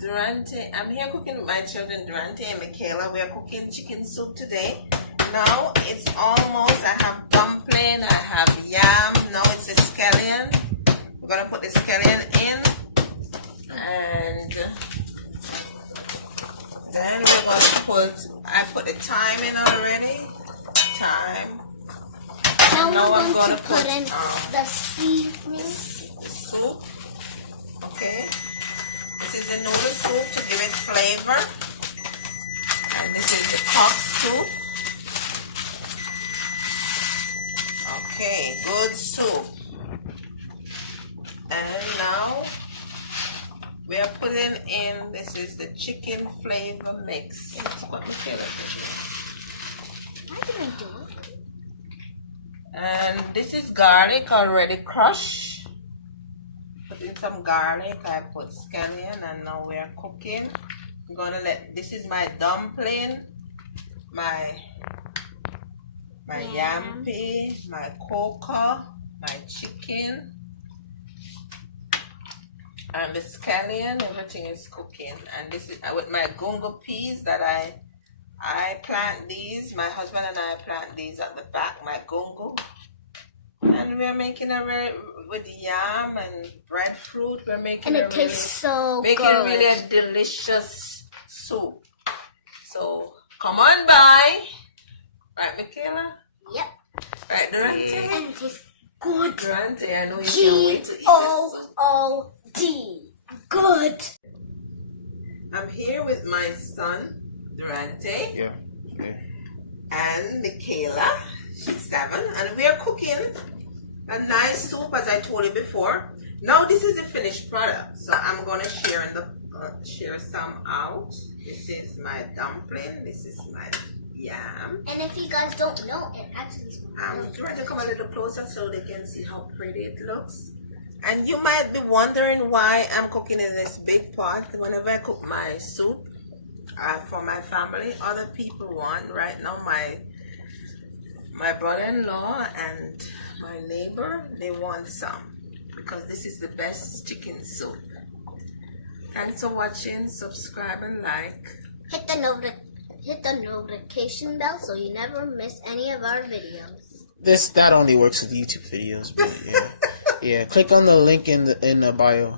Durante, I'm here cooking with my children, Durante and Michaela. We are cooking chicken soup today. Now it's almost, I have dumpling, I have yam. Now it's a scallion. We're going to put the scallion in. And then we're going to I put the thyme in already. Thyme. Now we're going to put in the seasoning. The soup. Okay. This is the noodle soup to give it flavor. And this is the cock soup. Okay, good soup. And now we are putting in, this is the chicken flavor mix. That's what Michaela did. I didn't do it. And this is garlic already crushed. Put in some garlic. I put scallion, and now we are cooking. I'm gonna this is my dumpling, my yampi, my coco, my chicken, and the scallion. Everything is cooking. And this is with my gungo peas that I plant these. My husband and I plant these at the back, my gungo. And we're making with yam and breadfruit. We're making and it tastes so good. Making really a delicious soup. So come on by. Right, Michaela? Yep. Right, Durante? And it tastes good. Durante, I know you can't wait to eat this. G-O-O-D. Good. I'm here with my son, Durante. Yeah. And Michaela. She's 7, and we are cooking a nice soup, as I told you before. Now this is the finished product, so I'm gonna share some out. This is my dumpling. This is my yam. And if you guys don't know, it actually smells I'm trying to come a little closer so they can see how pretty it looks. And you might be wondering why I'm cooking in this big pot. Whenever I cook my soup for my family, other people want. Right now, my brother-in-law and my neighbor, they want some because this is the best chicken soup. Thanks for watching. Subscribe and like. Hit the notification bell so you never miss any of our videos. That only works with YouTube videos, but yeah. Yeah, click on the link in the bio.